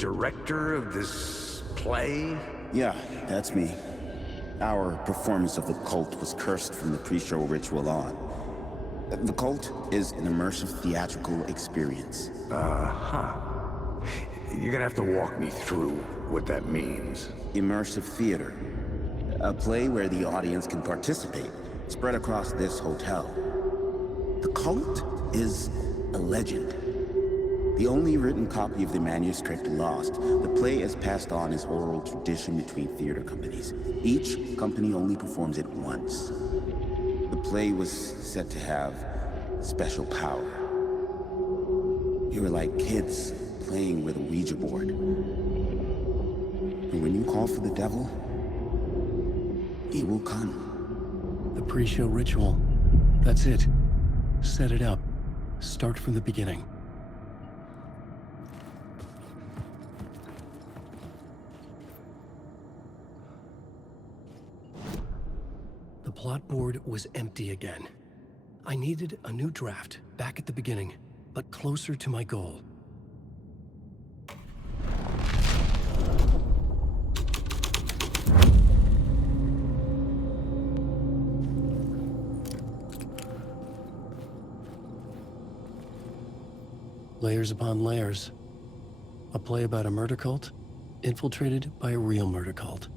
director of this play? Yeah, that's me. Our performance of The Cult was cursed from the pre-show ritual on. The Cult is an immersive theatrical experience. You're gonna have to walk me through what that means. Immersive theater. A play where the audience can participate, spread across this hotel. The Cult is a legend. The only written copy of the manuscript lost, the play is passed on as oral tradition between theater companies. Each company only performs it once. The play was said to have special power. You were like kids playing with a Ouija board. And when you call for the devil, he will come. The pre-show ritual. That's it. Set it up. Start from the beginning. The plot board was empty again. I needed a new draft, back at the beginning, but closer to my goal. Layers upon layers. A play about a murder cult, infiltrated by a real murder cult.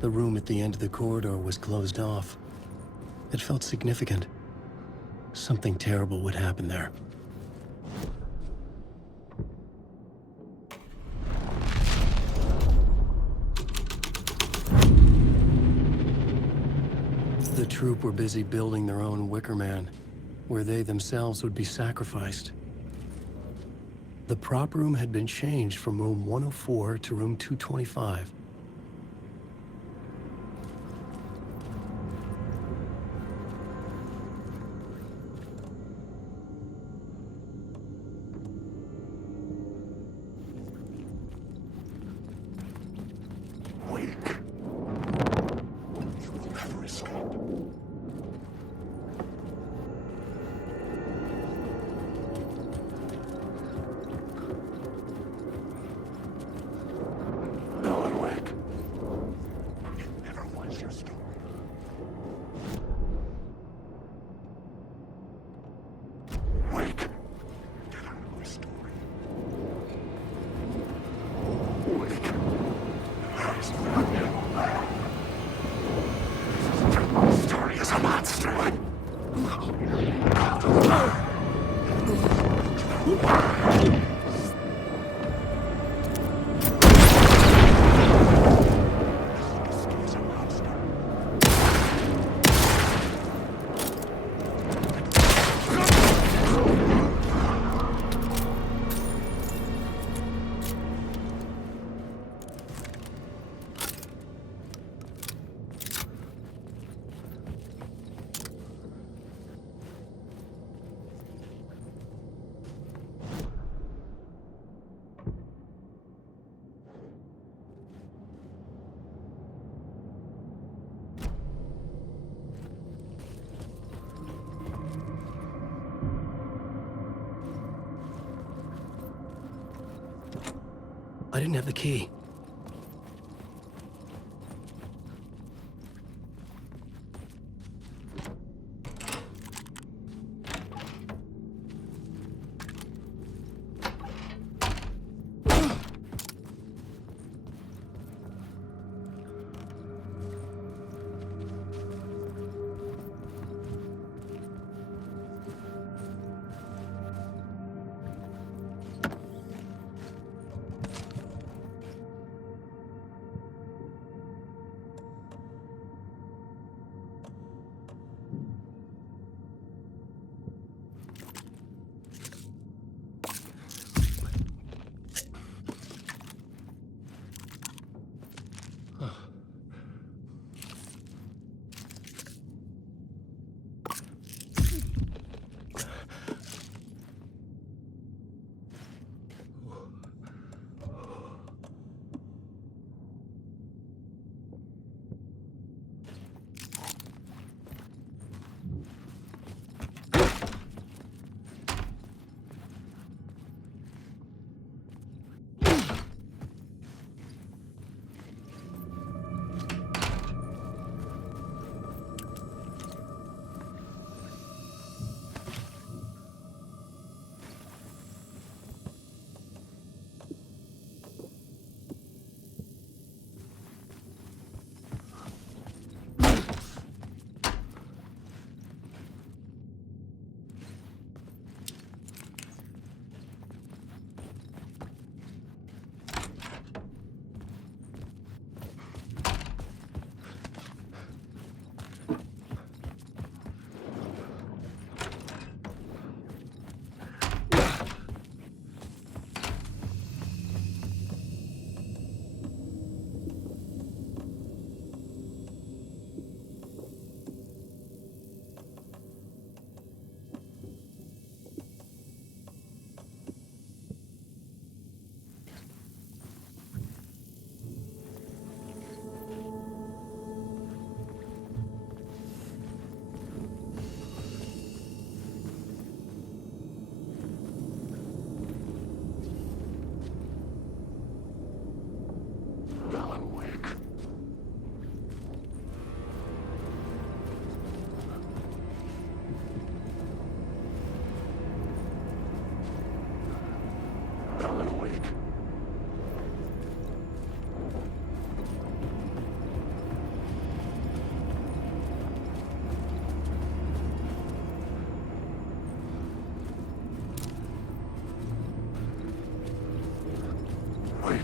The room at the end of the corridor was closed off. It felt significant. Something terrible would happen there. The troupe were busy building their own Wicker Man, where they themselves would be sacrificed. The prop room had been changed from room 104 to room 225. I didn't have the key. Alan Wake. Alan Wake. Wake.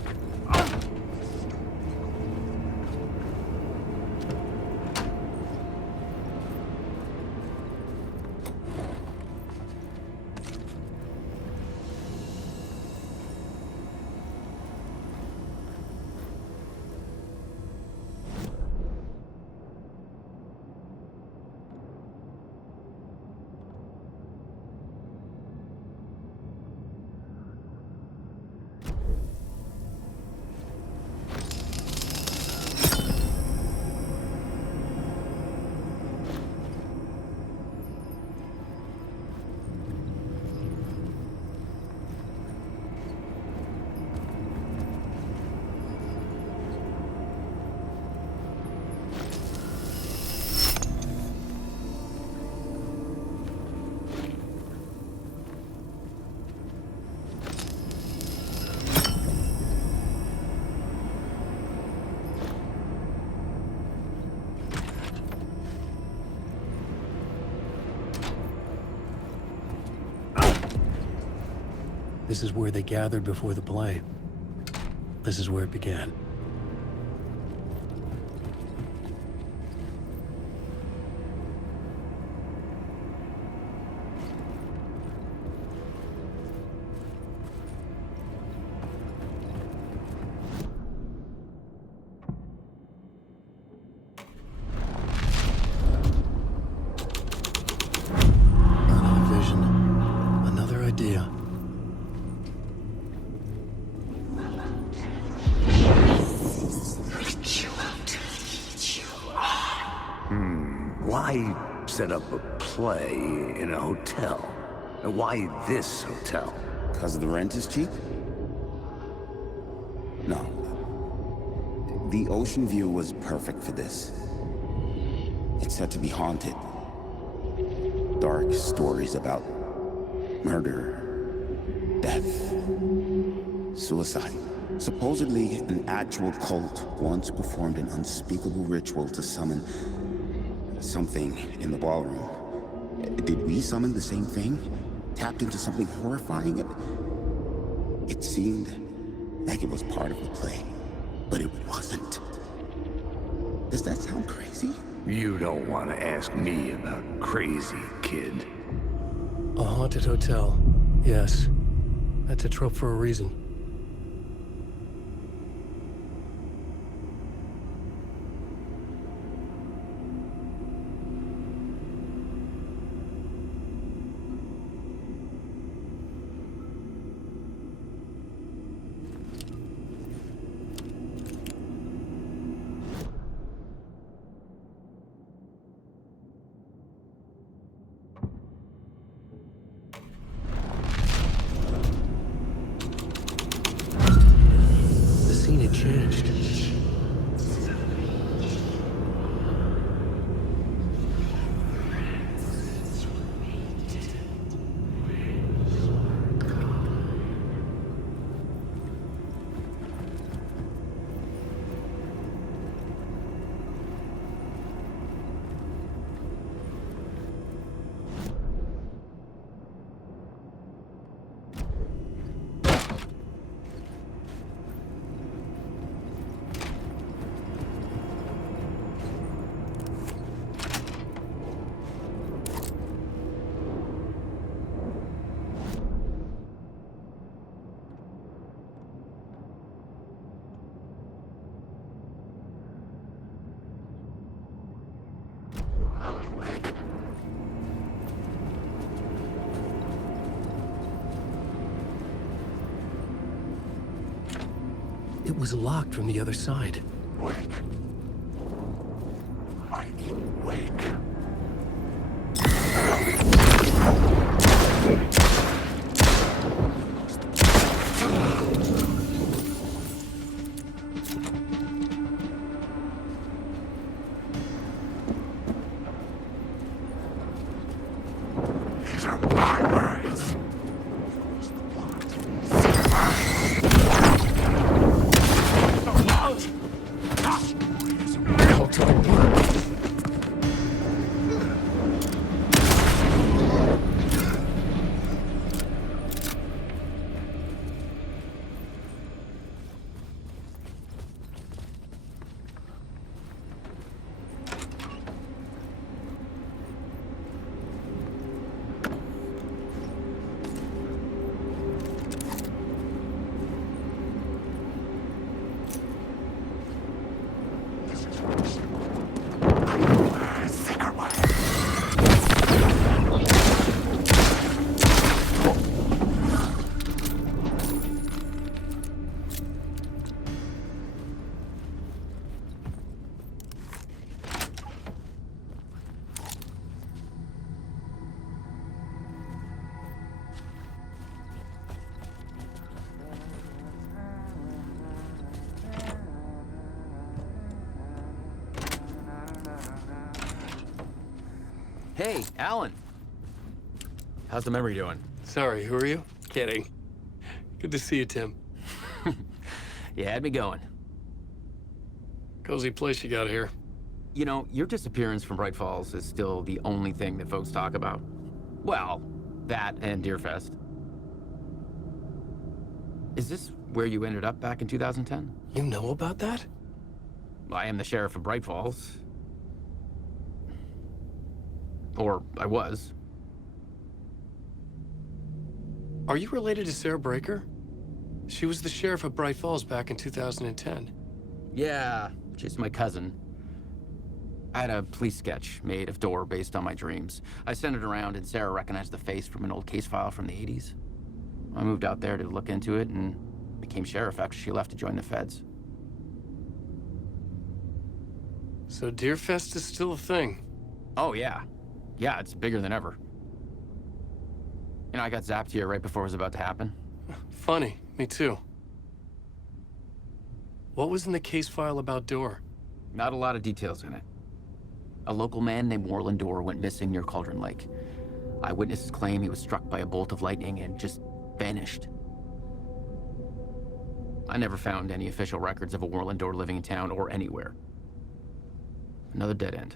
This is where they gathered before the play. This is where it began. Another vision. Another idea. Why set up a play in a hotel? And why this hotel? Because the rent is cheap? No. The ocean view was perfect for this. It's said to be haunted. Dark stories about murder, death, suicide. Supposedly, an actual cult once performed an unspeakable ritual to summon something in the ballroom. Did we summon the same thing? Tapped into something horrifying? It seemed like it was part of the play, but it wasn't. Does that sound crazy? You don't want to ask me about crazy, kid. A haunted hotel. Yes. That's a trope for a reason. The scene had changed. It was locked from the other side. Wake. Mike, wake. Hey, Alan. How's the memory doing? Sorry, who are you? Kidding. Good to see you, Tim. You had me going. Cozy place you got here. You know, your disappearance from Bright Falls is still the only thing that folks talk about. Well, that and Deerfest. Is this where you ended up back in 2010? You know about that? I am the sheriff of Bright Falls. Or I was. Are you related to Sarah Breaker? She was the sheriff of Bright Falls back in 2010. Yeah, she's my cousin. I had a police sketch made of Door based on my dreams. I sent it around and Sarah recognized the face from an old case file from the 80s. I moved out there to look into it and became sheriff after she left to join the feds. So Deerfest is still a thing? Oh, yeah. Yeah, it's bigger than ever. You know, I got zapped here right before it was about to happen. Funny, me too. What was in the case file about Door? Not a lot of details in it. A local man named Warland Door went missing near Cauldron Lake. Eyewitnesses claim he was struck by a bolt of lightning and just vanished. I never found any official records of a Warland Door living in town or anywhere. Another dead end.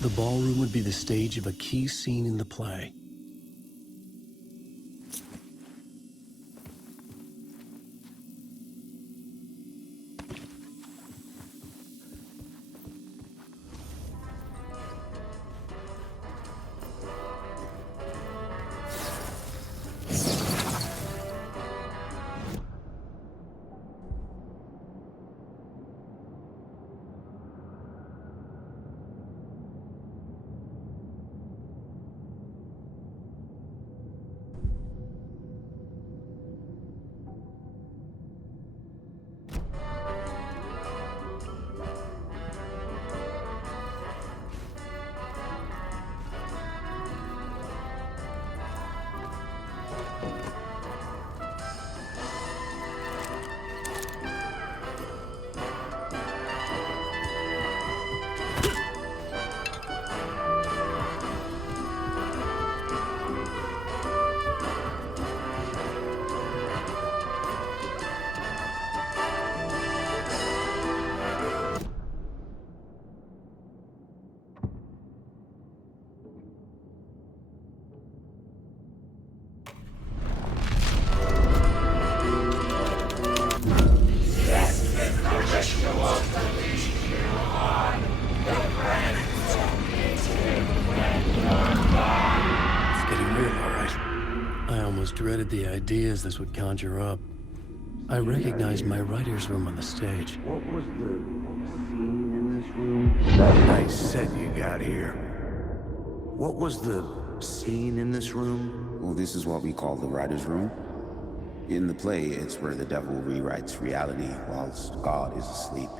The ballroom would be the stage of a key scene in the play. Dreaded the ideas this would conjure up. I recognized my writer's room on the stage. What was the scene in this room? That nice set you got here. What was the scene in this room? Well, this is what we call the writer's room. In the play, it's where the devil rewrites reality whilst God is asleep.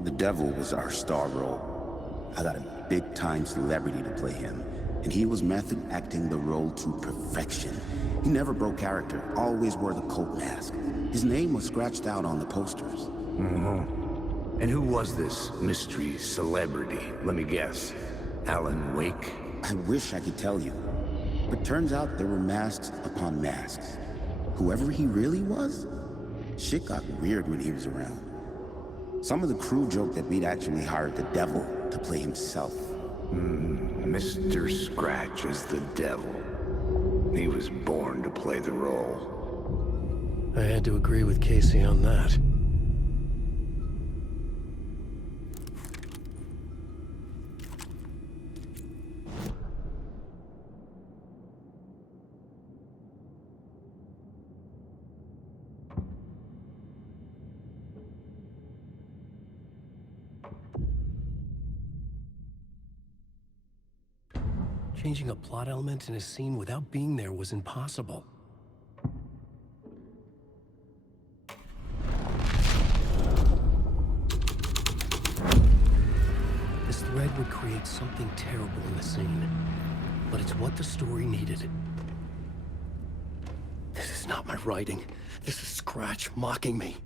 The devil was our star role. I got a big-time celebrity to play him, and he was method acting the role to perfection. He never broke character, always wore the coat mask. His name was scratched out on the posters. Mm-hmm. And who was this mystery celebrity? Let me guess. Alan Wake? I wish I could tell you. But turns out there were masks upon masks. Whoever he really was, shit got weird when he was around. Some of the crew joked that we'd actually hired the devil to play himself. Mr. Scratch is the devil. He was born to play the role. I had to agree with Casey on that. Changing a plot element in a scene without being there was impossible. This thread would create something terrible in the scene, but it's what the story needed. This is not my writing. This is Scratch mocking me.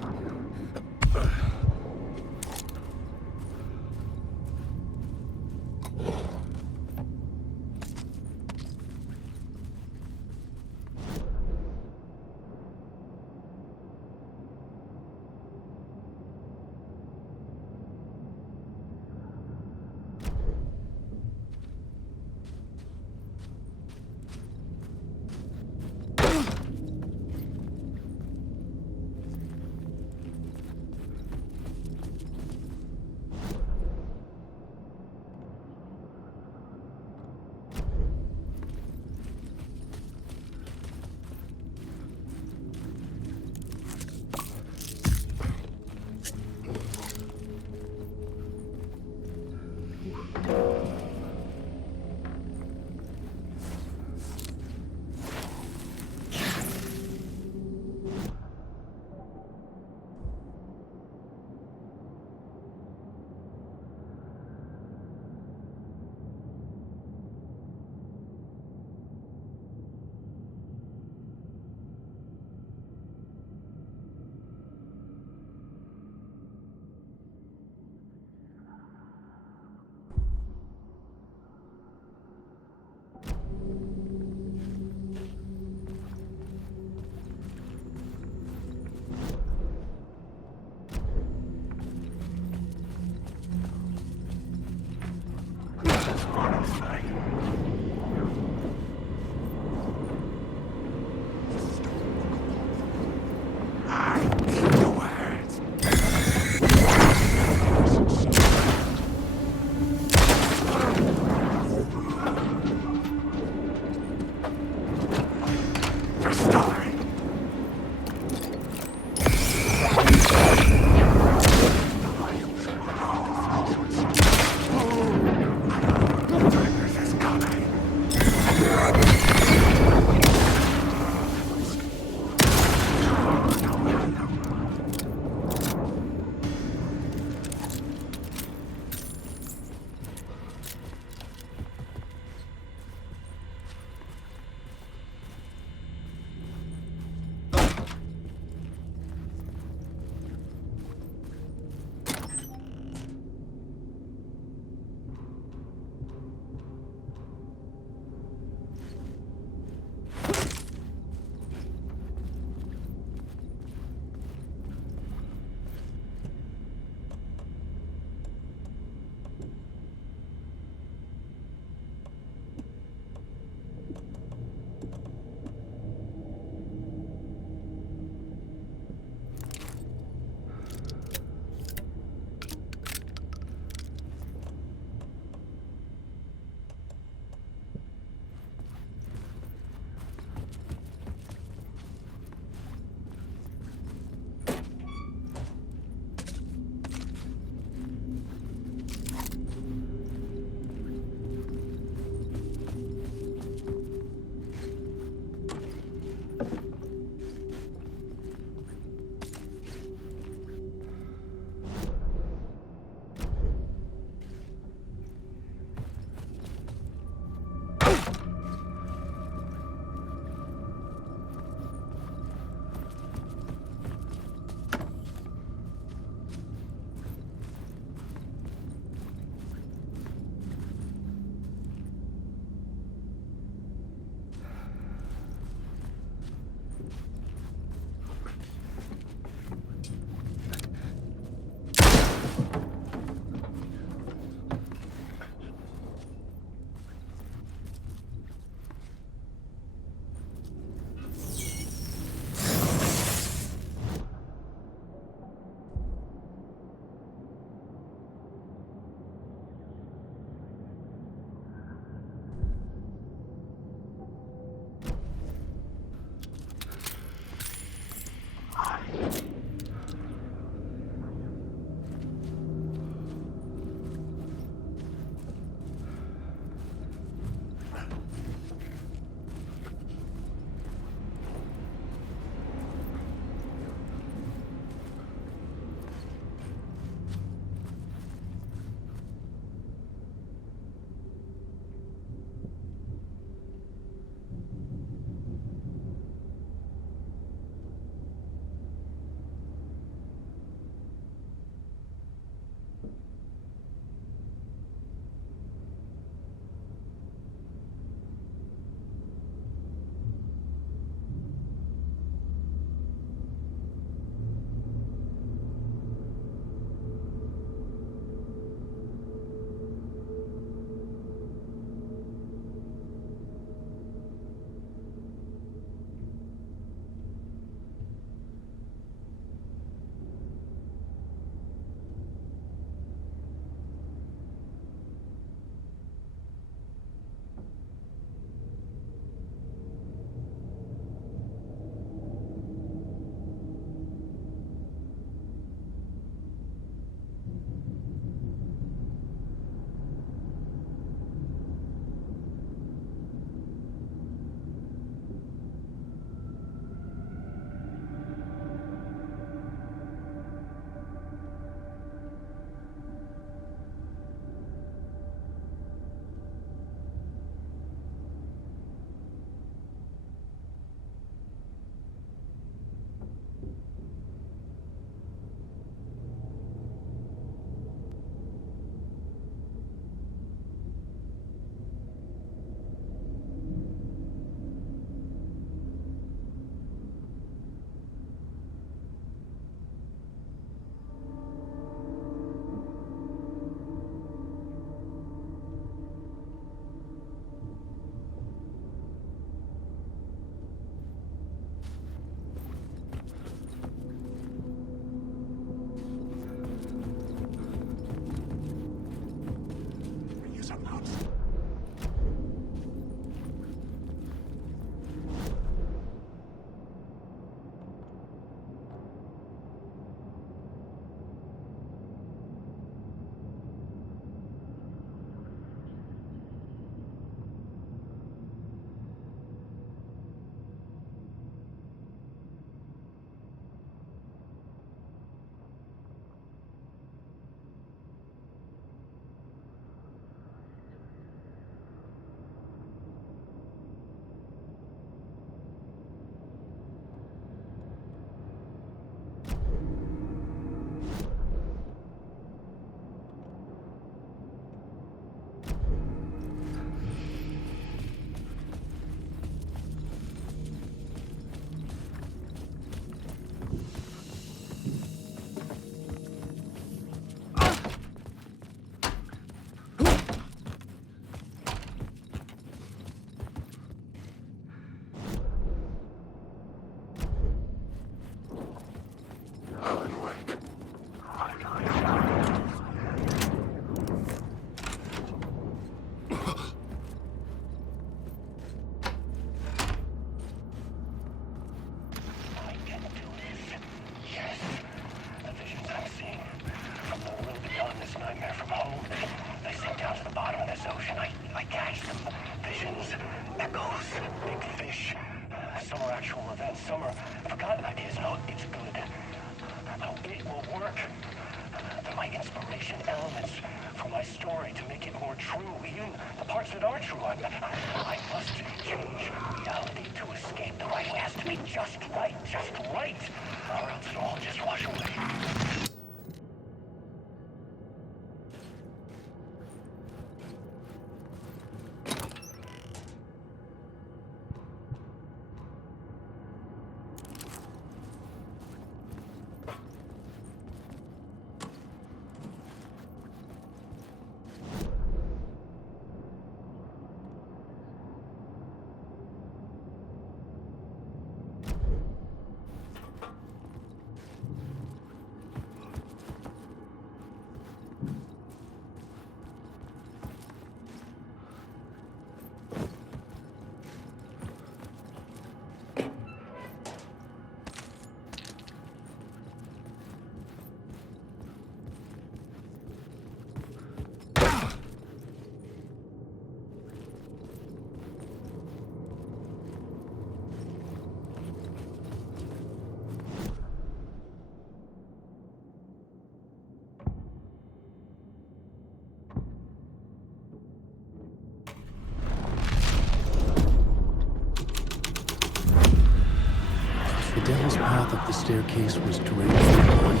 staircase was draped with blood.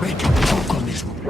Make him choke on this one.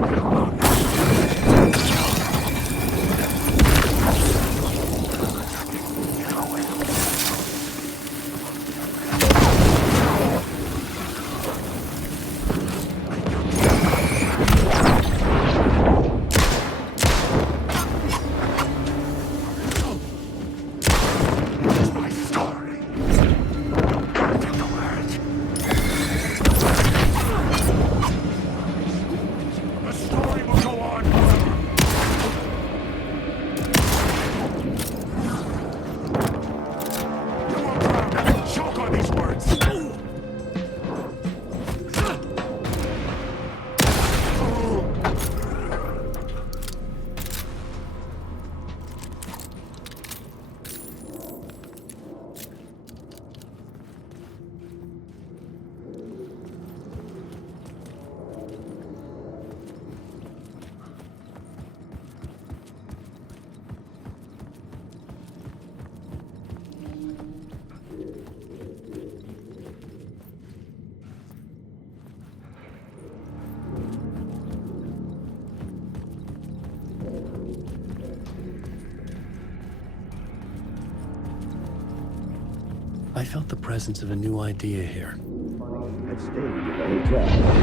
I felt the presence of a new idea here.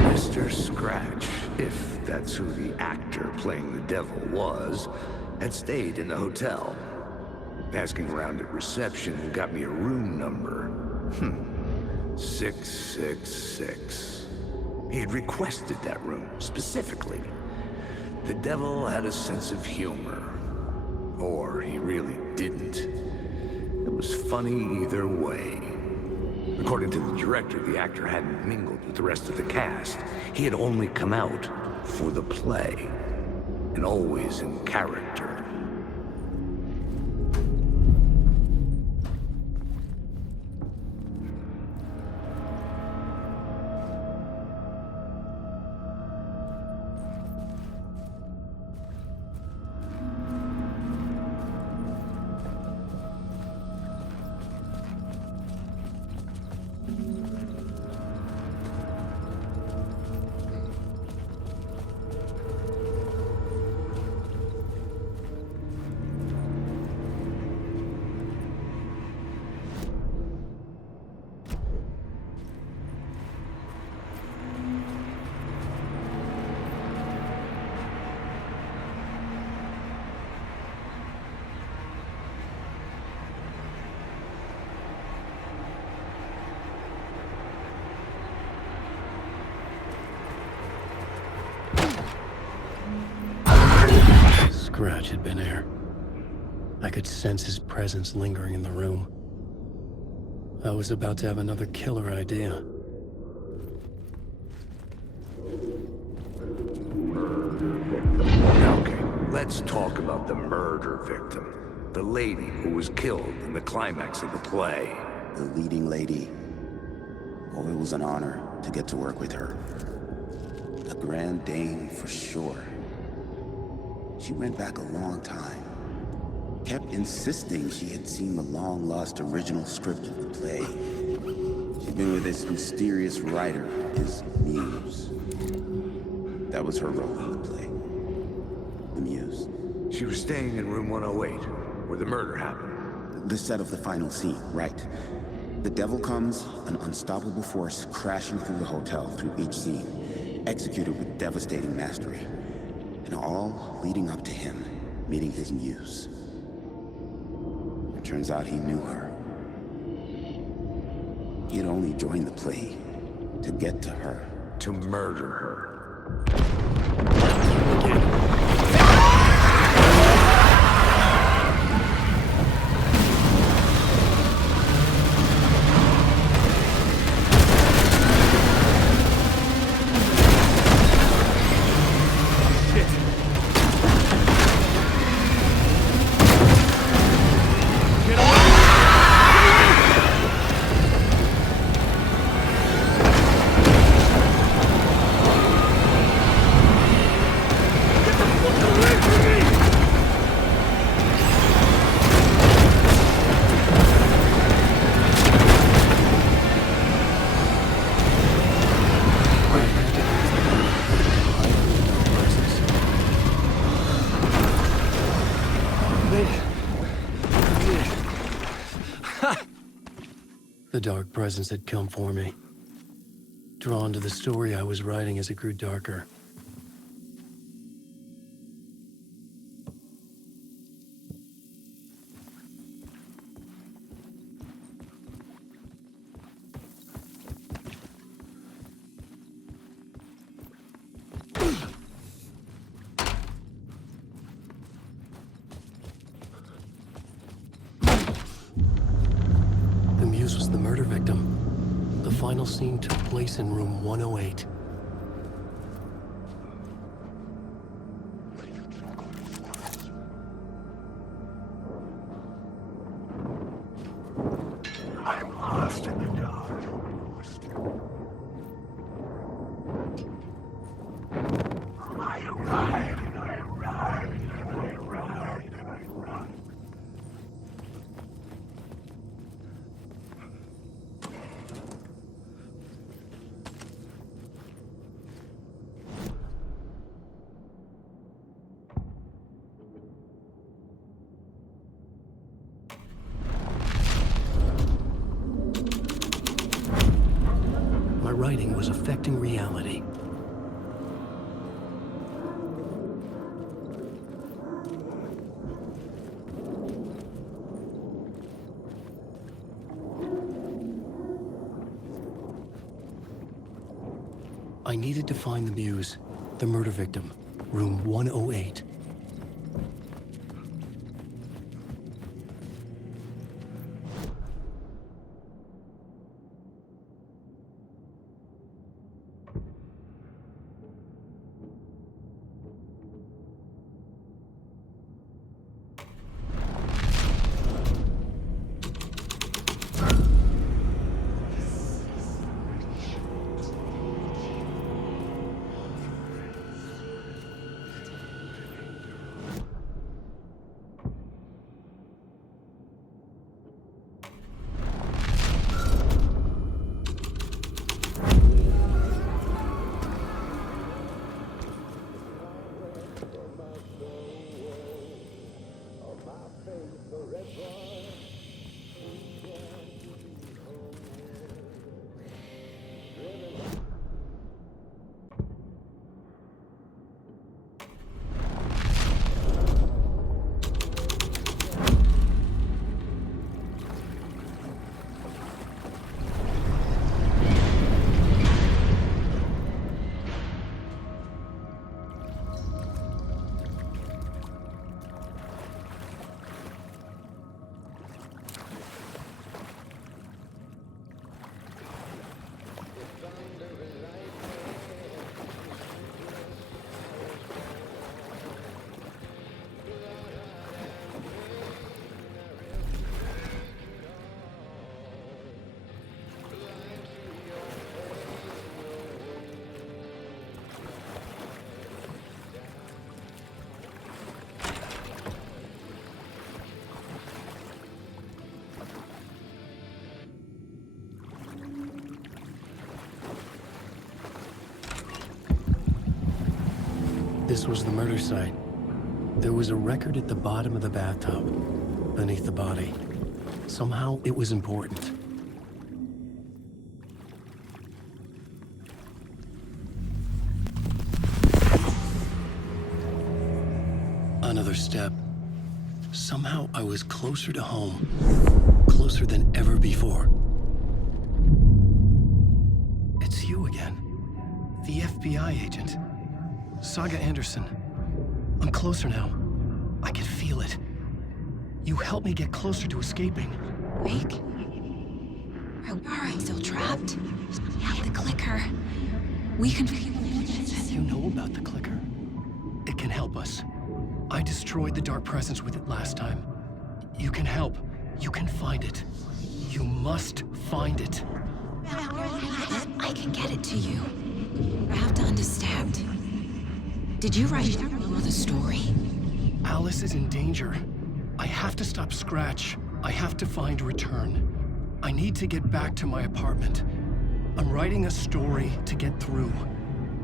Mr. Scratch, if that's who the actor playing the devil was, had stayed in the hotel. Asking around at reception got me a room number. 666. He had requested that room, specifically. The devil had a sense of humor. Or he really didn't. It was funny either way. According to the director, the actor hadn't mingled with the rest of the cast. He had only come out for the play, and always in character. Scratch had been here. I could sense his presence lingering in the room. I was about to have another killer idea. Okay, let's talk about the murder victim. The lady who was killed in the climax of the play. The leading lady. Oh, it was an honor to get to work with her. A grand dame for sure. She went back a long time. Kept insisting she had seen the long-lost original script of the play. She'd been with this mysterious writer, his muse. That was her role in the play. The muse. She was staying in room 108, where the murder happened. The set of the final scene, right. The devil comes, an unstoppable force crashing through the hotel through each scene, executed with devastating mastery. And all leading up to him meeting his muse. It turns out he knew her. He had only joined the play to get to her. To murder her. The dark presence had come for me. Drawn to the story I was writing as it grew darker. The muse was the murder victim. The final scene took place in room 108. I'm lost in the dark. I ride and I ride and I ride and I run. My writing was affecting reality. I needed to find the muse, the murder victim, room 108. This was the murder site. There was a record at the bottom of the bathtub, beneath the body. Somehow, it was important. Another step. Somehow, I was closer to home. Closer than ever before. It's you again. The FBI agent. Saga Anderson. I'm closer now. I can feel it. You helped me get closer to escaping. Wake? Are I still trapped? Yeah, the clicker. We can... You know about the clicker. It can help us. I destroyed the dark presence with it last time. You can help. You can find it. You must find it. I can get it to you. I have to understand. Did you write the story? Alice is in danger. I have to stop Scratch. I have to find Return. I need to get back to my apartment. I'm writing a story to get through.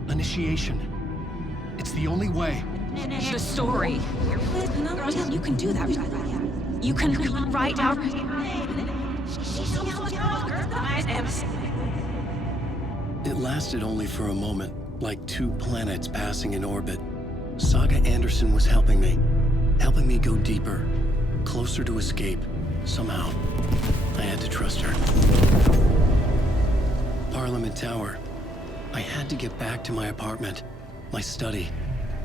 Initiation. It's the only way. The story. You can do that. You can write out... Gibbs. It lasted only for a moment, like two planets passing in orbit. Saga Anderson was helping me go deeper, closer to escape, somehow. I had to trust her. Parliament Tower. I had to get back to my apartment, my study.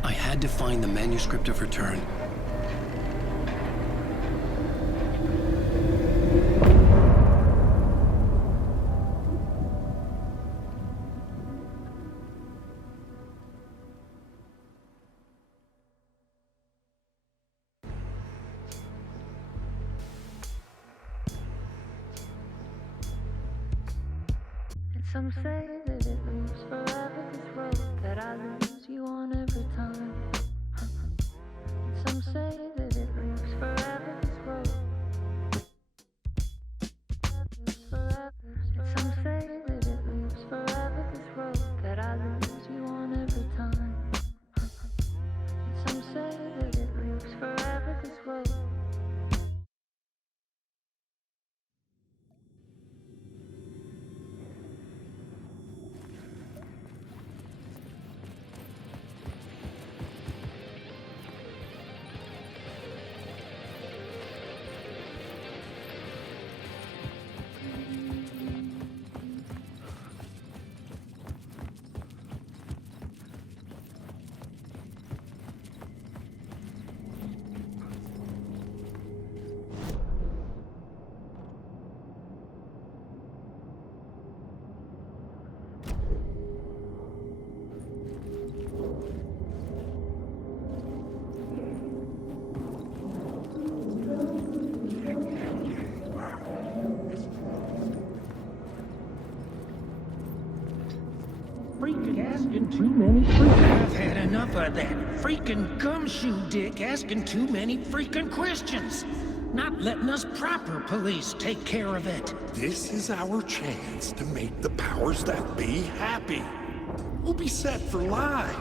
I had to find the manuscript of return. Some say that it moves forever, this road that I lose you on every time. Some say that it moves forever, this road. Some say that it moves forever, this road that I lose you on every time. Some say that it moves forever, this road. Asking too many freaking... I've had enough of that freaking gumshoe dick asking too many freaking questions. Not letting us proper police take care of it. This is our chance to make the powers that be happy. We'll be set for life.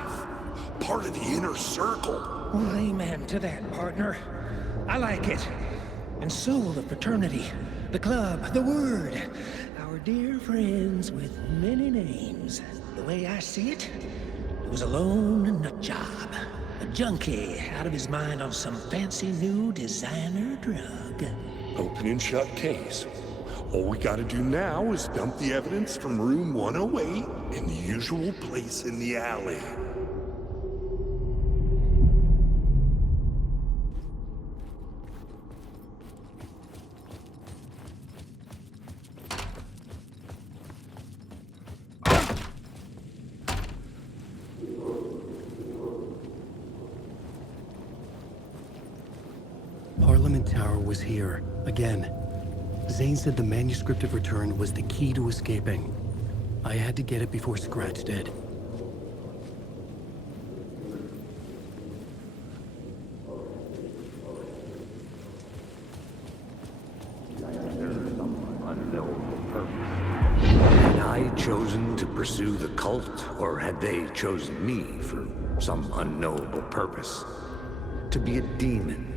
Part of the inner circle. Well, amen to that, partner. I like it. And so will the fraternity, the club, the word. Our dear friends with many names. The way I see it, he was a lone nut job. A junkie out of his mind on some fancy new designer drug. Open and shut case. All we gotta do now is dump the evidence from room 108 in the usual place in the alley. Parliament Tower was here, again. Zane said the manuscript of return was the key to escaping. I had to get it before Scratch did. Had I chosen to pursue the cult, or had they chosen me for some unknowable purpose? To be a demon,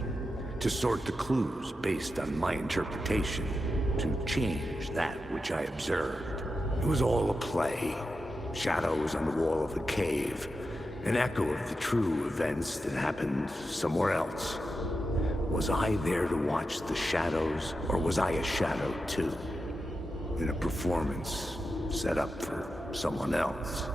to sort the clues based on my interpretation, to change that which I observed. It was all a play. Shadows on the wall of a cave, an echo of the true events that happened somewhere else. Was I there to watch the shadows, or was I a shadow too? In a performance set up for someone else.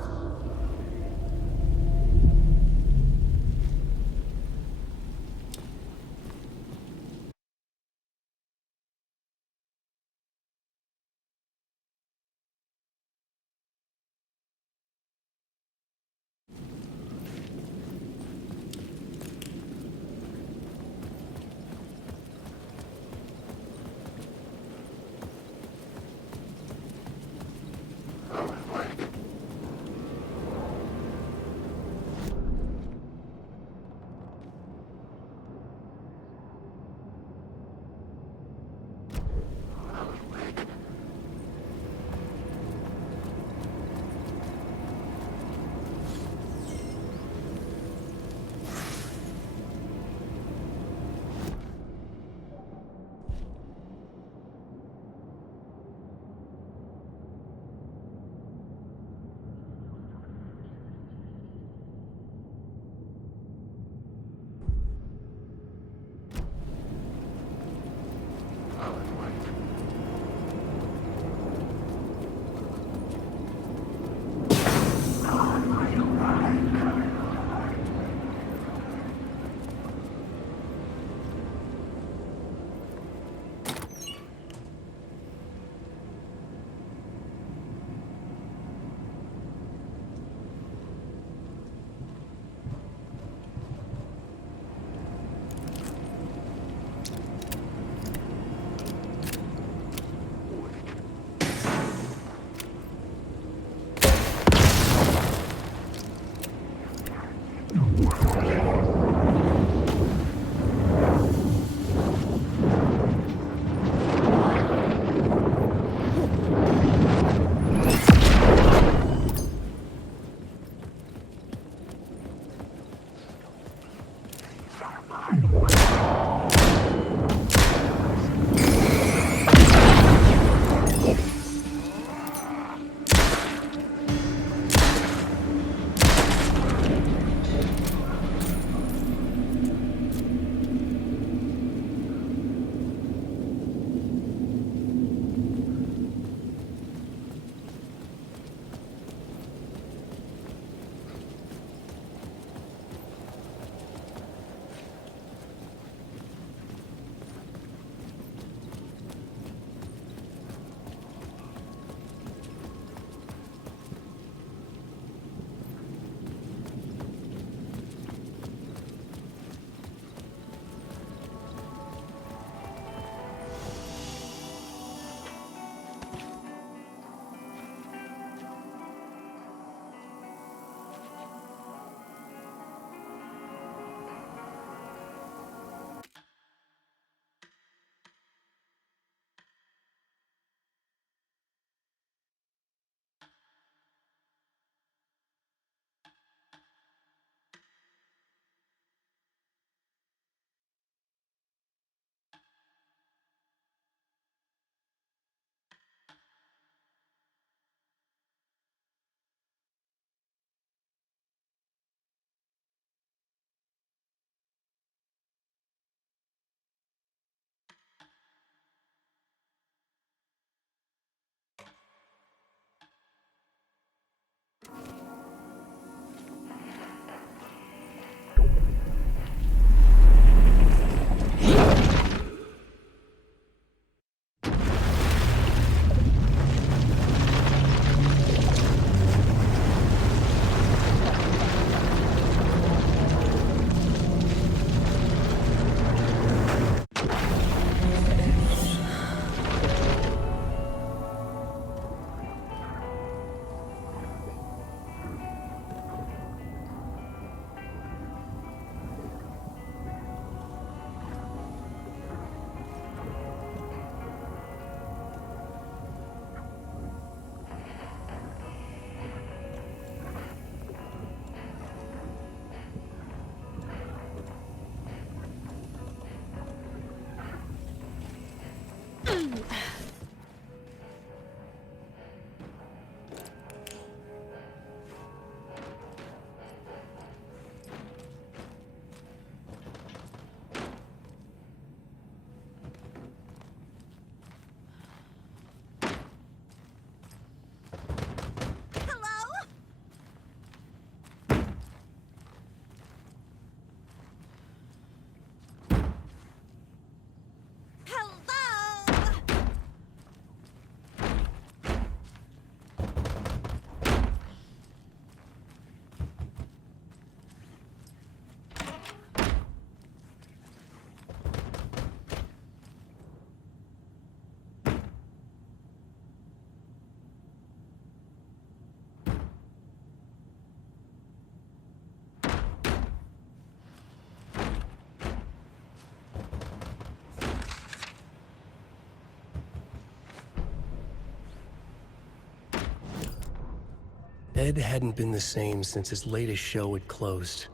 Ed hadn't been the same since his latest show had closed.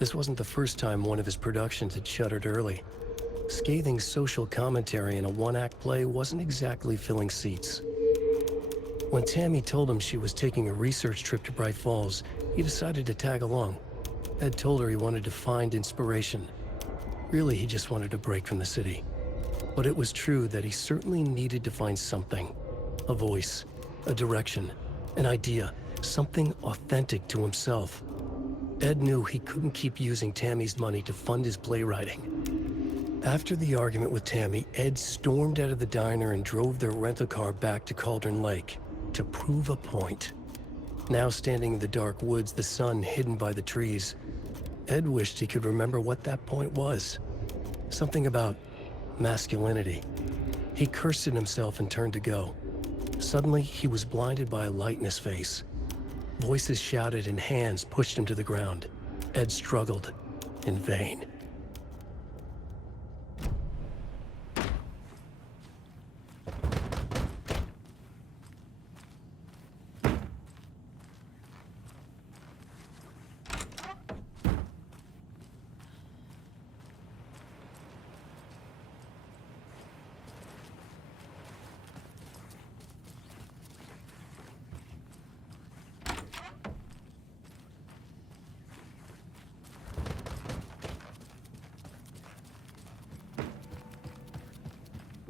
This wasn't the first time one of his productions had shuttered early. Scathing social commentary in a one-act play wasn't exactly filling seats. When Tammy told him she was taking a research trip to Bright Falls, he decided to tag along. Ed told her he wanted to find inspiration. Really, he just wanted a break from the city. But it was true that he certainly needed to find something. A voice, a direction, an idea, something authentic to himself. Ed knew he couldn't keep using Tammy's money to fund his playwriting. After the argument with Tammy, Ed stormed out of the diner and drove their rental car back to Cauldron Lake to prove a point. Now standing in the dark woods, the sun hidden by the trees, Ed wished he could remember what that point was. Something about masculinity. He cursed at himself and turned to go. Suddenly, he was blinded by a light in his face. Voices shouted and hands pushed him to the ground. Ed struggled, in vain.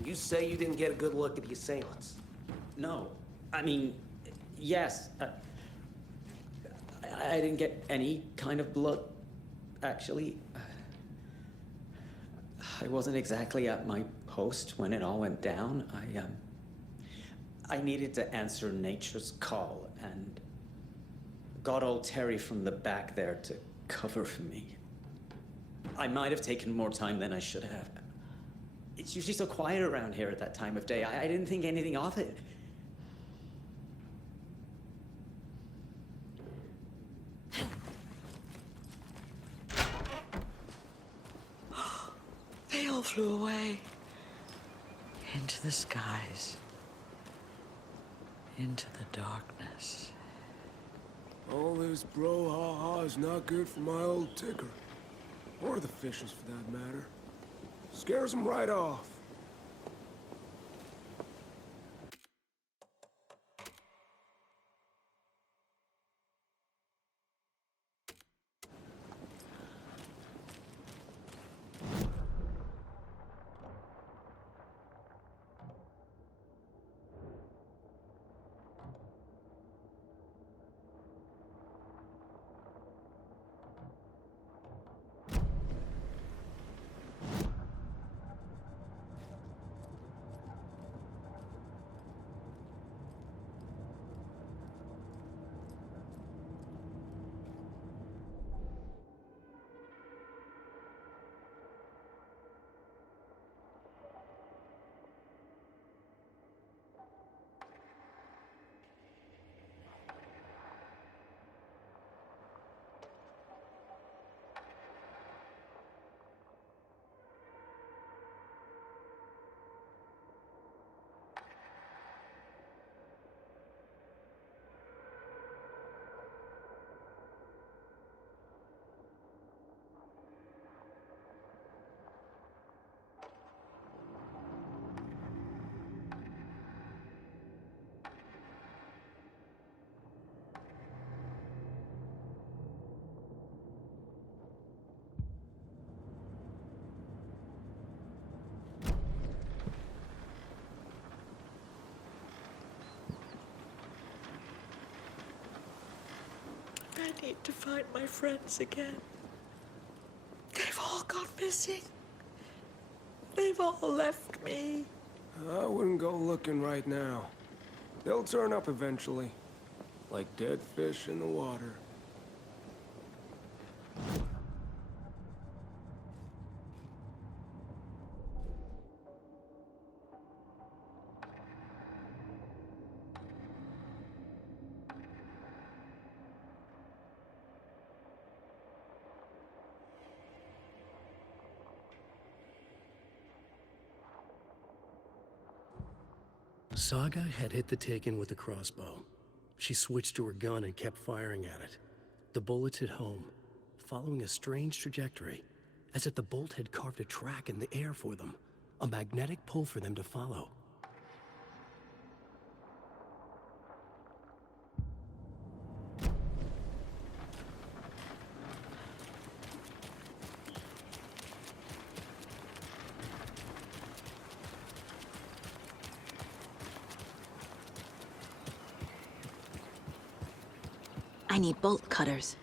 You say you didn't get a good look at the assailants. No. I mean, yes. I didn't get any kind of blood, actually. I wasn't exactly at my post when it all went down. I needed to answer nature's call and got old Terry from the back there to cover for me. I might have taken more time than I should have. It's usually so quiet around here at that time of day. I didn't think anything of it. They all flew away. Into the skies. Into the darkness. All this brouhaha is not good for my old ticker. Or the fishes, for that matter. Scares them right off. I need to find my friends again. They've all gone missing. They've all left me. I wouldn't go looking right now. They'll turn up eventually. Like dead fish in the water. Saga had hit the Taken with a crossbow. She switched to her gun and kept firing at it. The bullets hit home, following a strange trajectory, as if the bolt had carved a track in the air for them, a magnetic pull for them to follow. I need bolt cutters.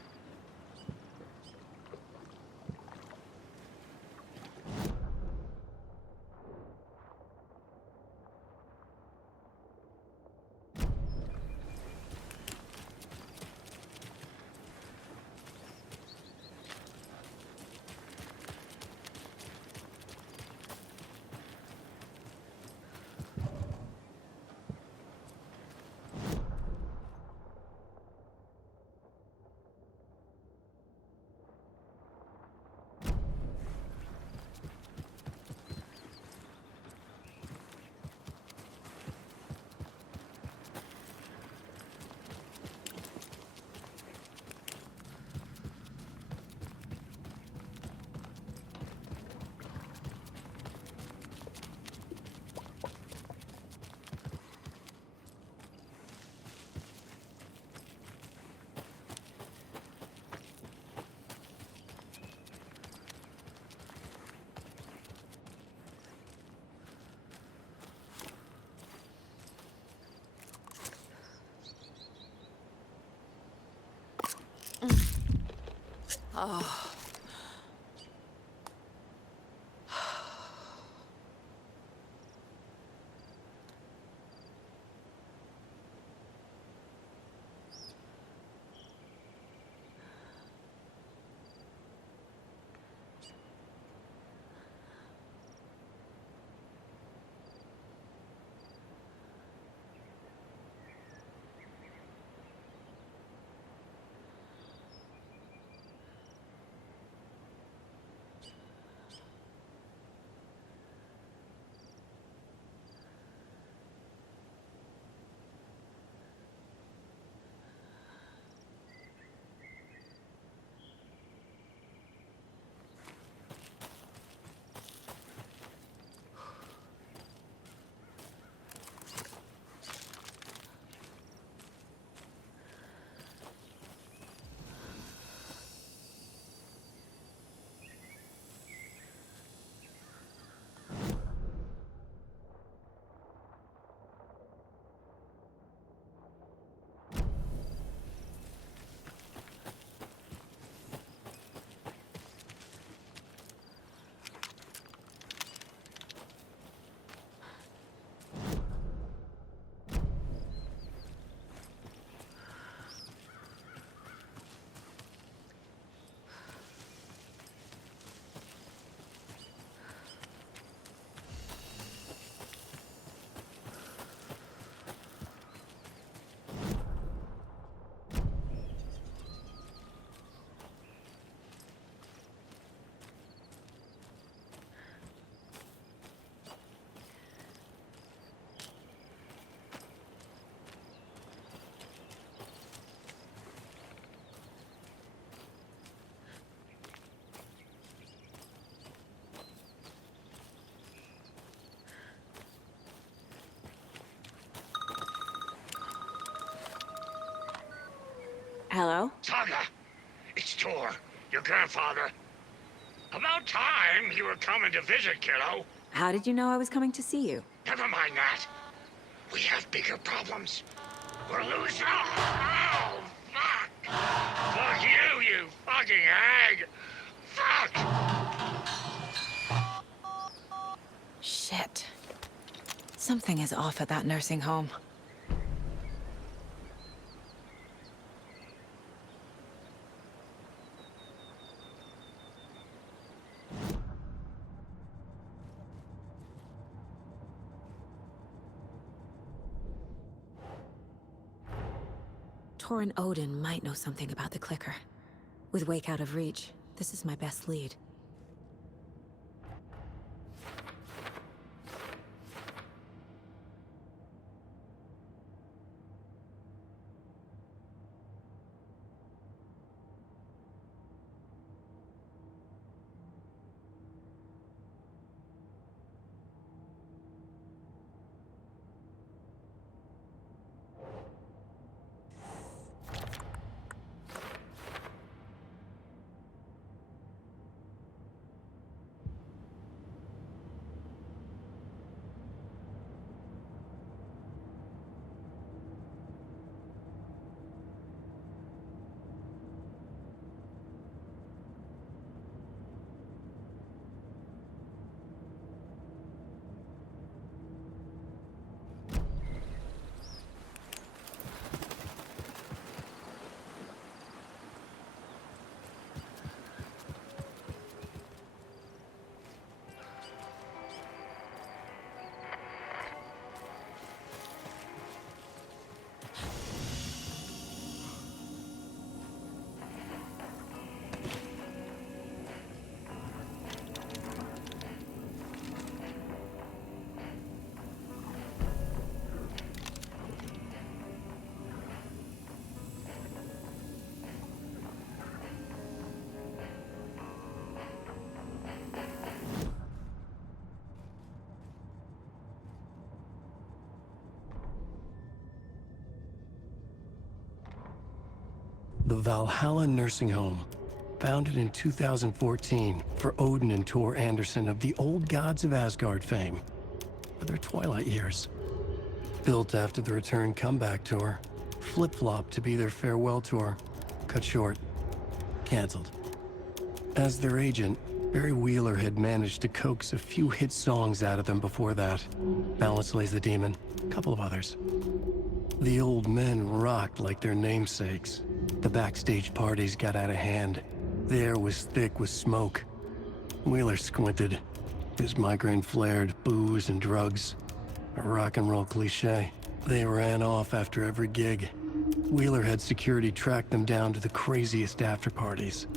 Oh. Hello? Saga, it's Tor, your grandfather. About time you were coming to visit, kiddo. How did you know I was coming to see you? Never mind that. We have bigger problems. We're losing. Oh, fuck! Fuck you, you fucking hag! Fuck! Shit. Something is off at that nursing home. Torin Odin might know something about the clicker. With Wake out of reach, this is my best lead. the Valhalla Nursing Home, founded in 2014 for Odin and Tor Anderson of the Old Gods of Asgard fame, for their twilight years. Built after the Return comeback tour, flip-flopped to be their farewell tour, cut short, canceled. As their agent, Barry Wheeler had managed to coax a few hit songs out of them before that. Balance Lays the Demon, a couple of others. The old men rocked like their namesakes. The backstage parties got out of hand. The air was thick with smoke. Wheeler squinted. His migraine flared, booze and drugs. A rock and roll cliche. They ran off after every gig. Wheeler had security track them down to the craziest after parties.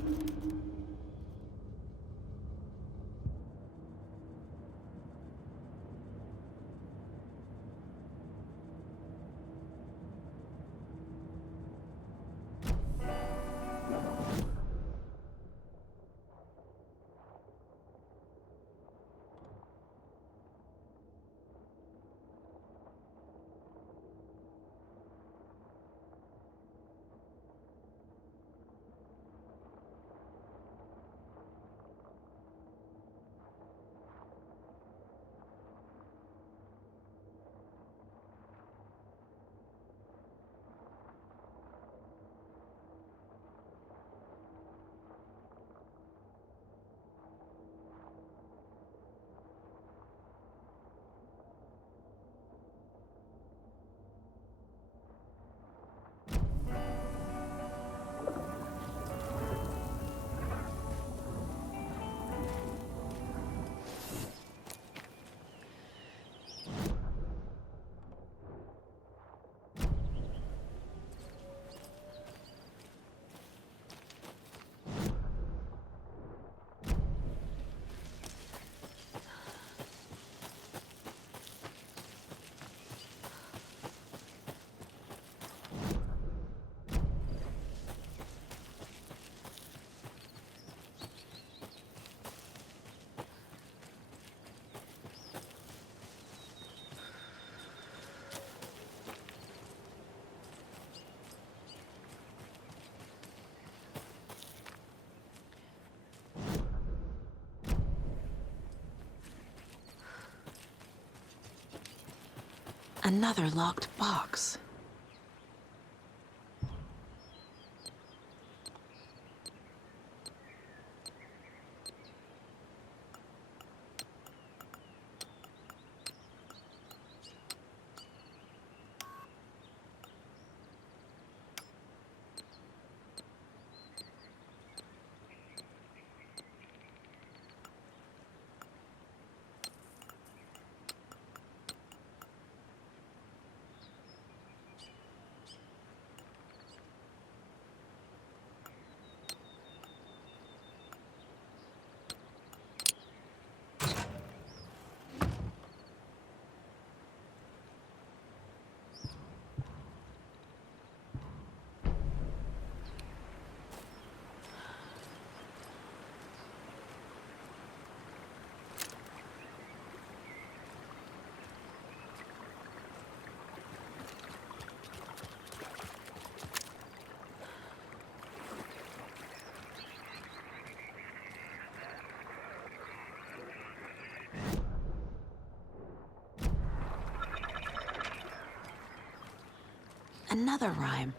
Another locked box. Another rhyme.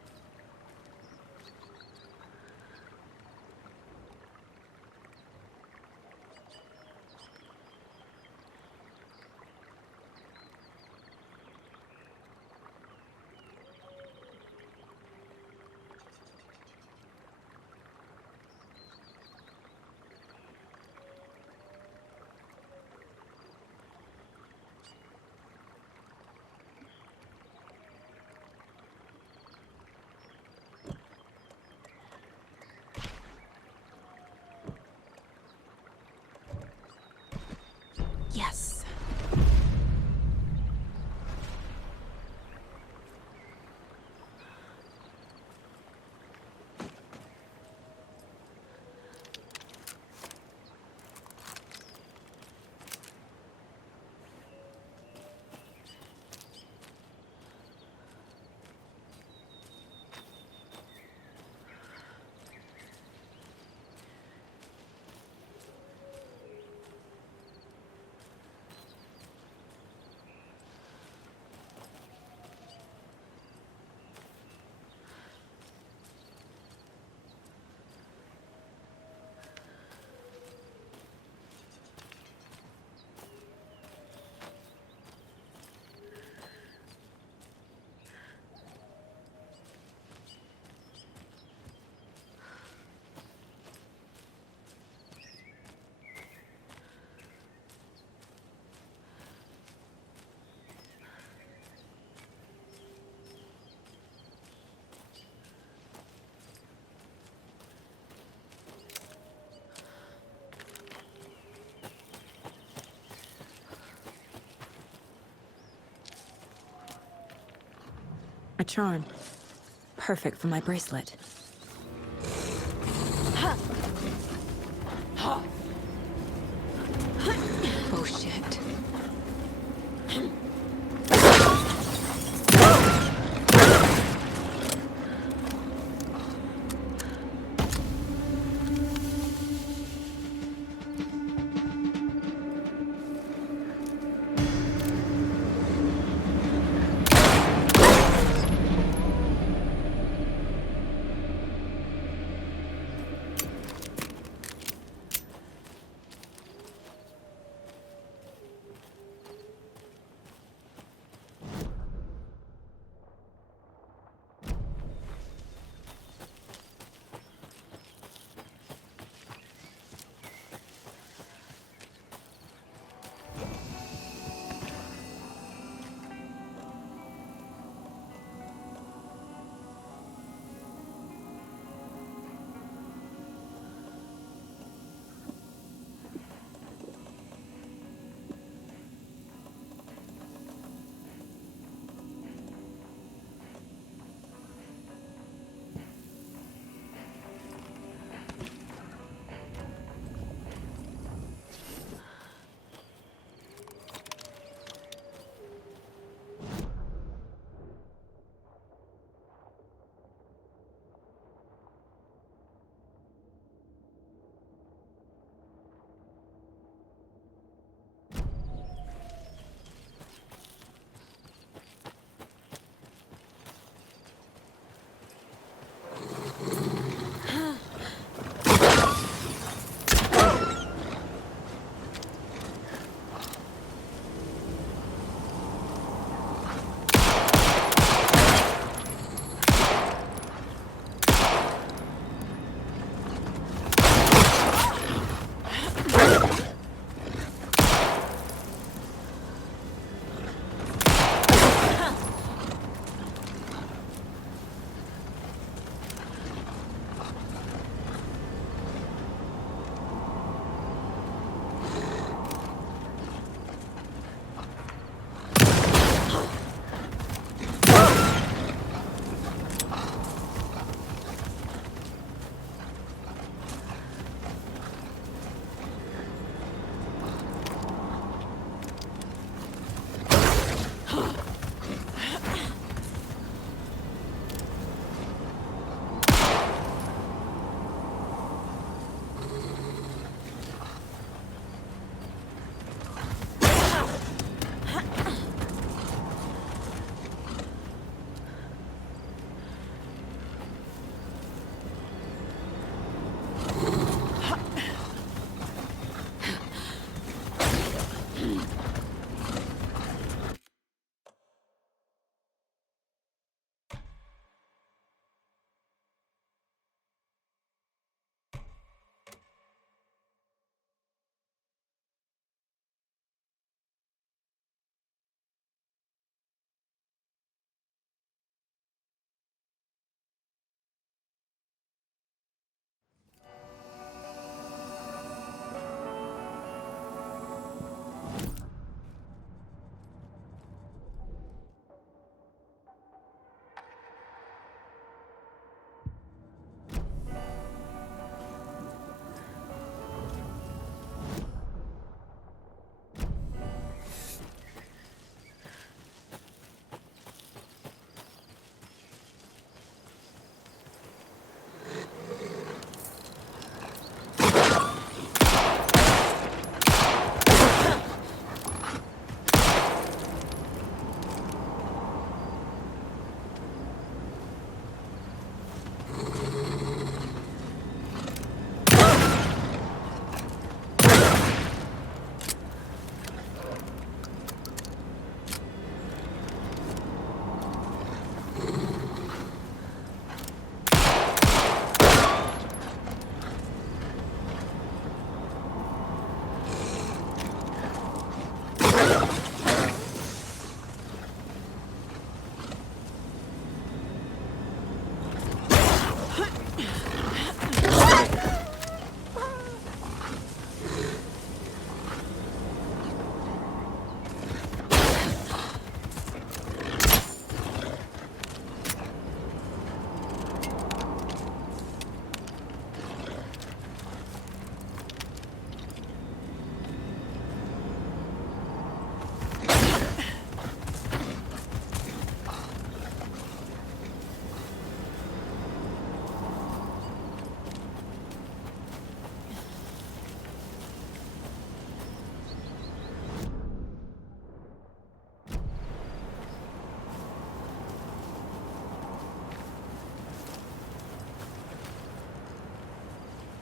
A charm. Perfect for my bracelet. Oh shit.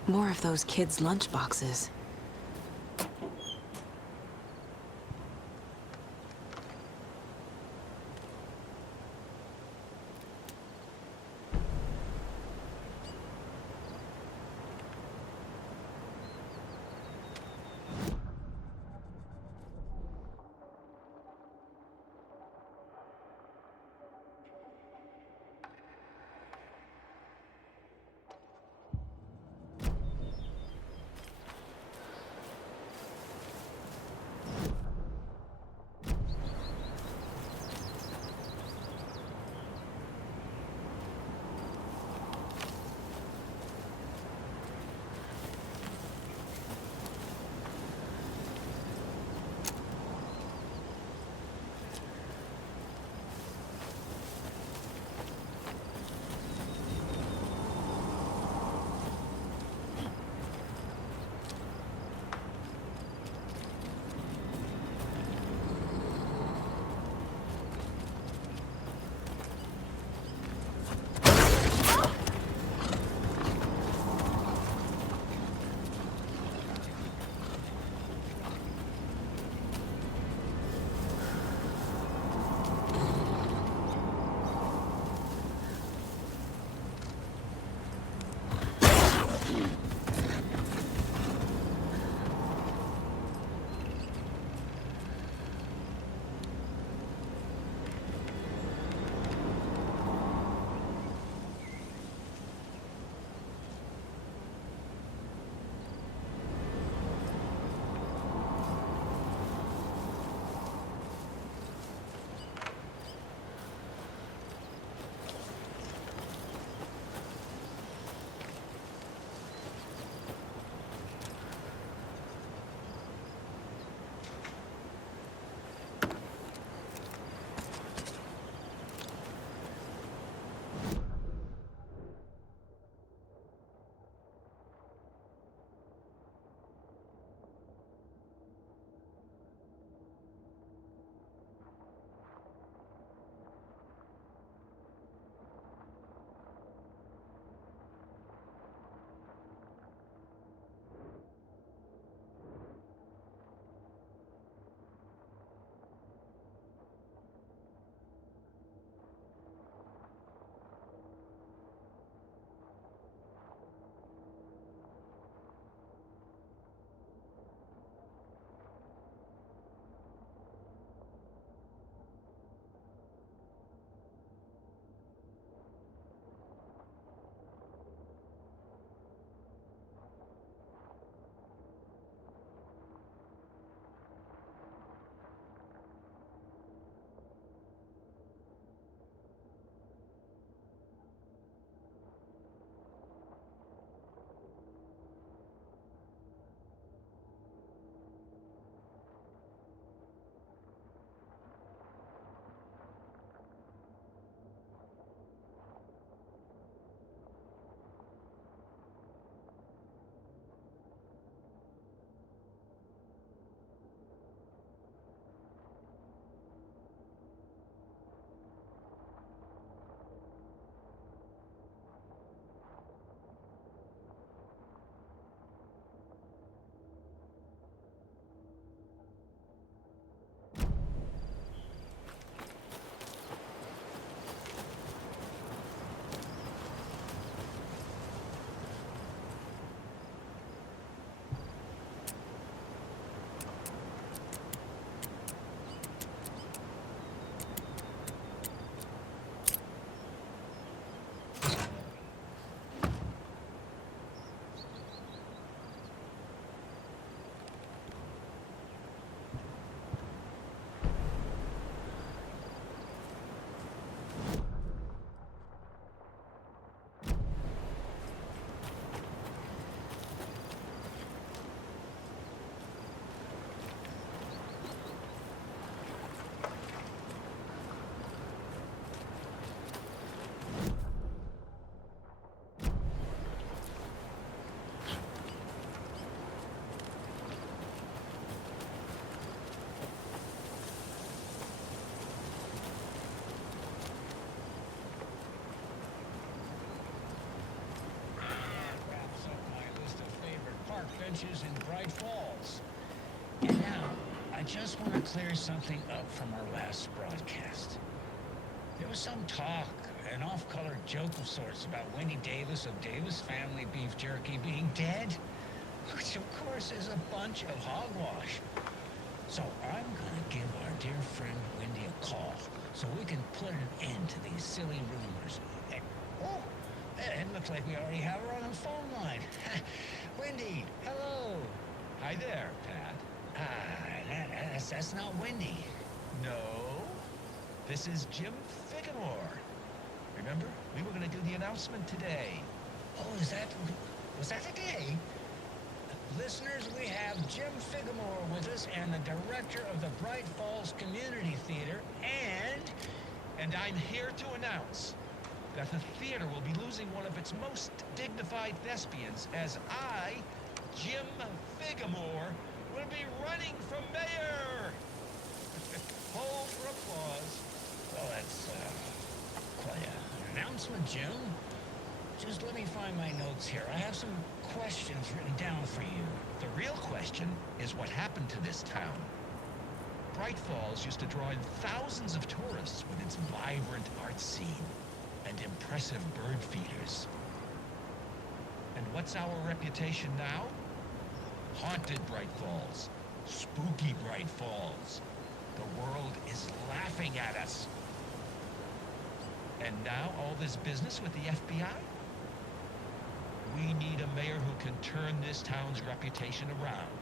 More of those kids' lunchboxes. branches in Bright Falls. And now, I just want to clear something up from our last broadcast. There was some talk, an off-color joke of sorts about Wendy Davis of Davis Family Beef Jerky being dead, which of course is a bunch of hogwash. So I'm gonna give our dear friend Wendy a call so we can put an end to these silly rumors. Oh, it looks like we already have her on the phone line. Wendy, hello. Hi there, Pat. That's not Wendy. No, this is Jim Figamore. Remember, we were going to do the announcement today. Oh, was that today? Listeners, we have Jim Figamore with us and the director of the Bright Falls Community Theater, And I'm here to announce that the theater will be losing one of its most dignified thespians as I, Jim Figamore, will be running for mayor. Hold for applause. Well, that's quite an announcement, Jim. Just let me find my notes here. I have some questions written down for you. The real question is what happened to this town. Bright Falls used to draw in thousands of tourists with its vibrant art scene and impressive bird feeders. And what's our reputation now? Haunted Bright Falls. Spooky Bright Falls. The world is laughing at us. And now all this business with the FBI? We need a mayor who can turn this town's reputation around.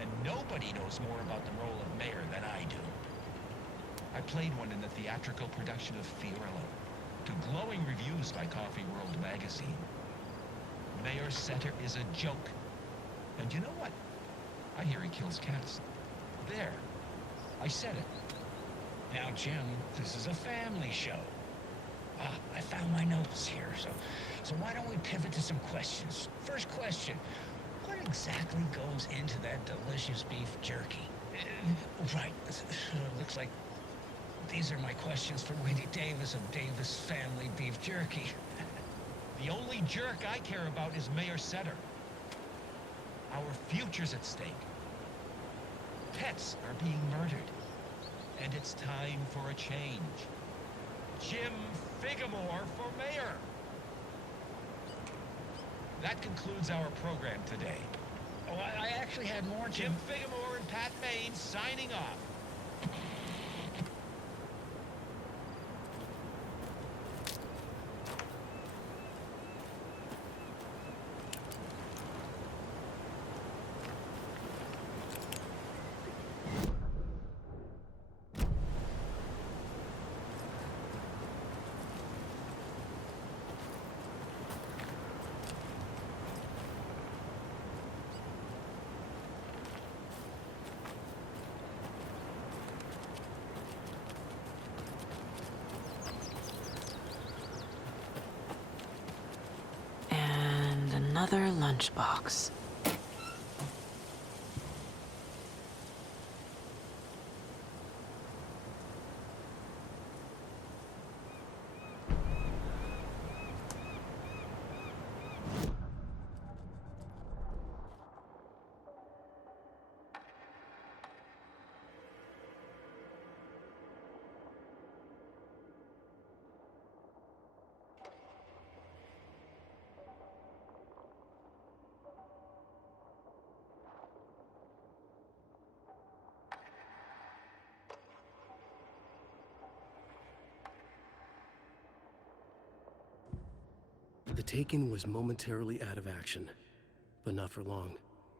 And nobody knows more about the role of mayor than I do. I played one in the theatrical production of Fiorillo, to glowing reviews by Coffee World magazine. Mayor Setter is a joke. And you know what? I hear he kills cats. There. I said it. Now, Jim, this is a family show. I found my notes here, so why don't we pivot to some questions? First question, what exactly goes into that delicious beef jerky? Right, looks like these are my questions for Wendy Davis of Davis Family Beef Jerky. The only jerk I care about is Mayor Setter. Our future's at stake. Pets are being murdered. And it's time for a change. Jim Figamore for mayor. That concludes our program today. Oh, I actually had more, Jim Figamore and Pat Maine signing off. Another lunchbox. The Taken was momentarily out of action, but not for long.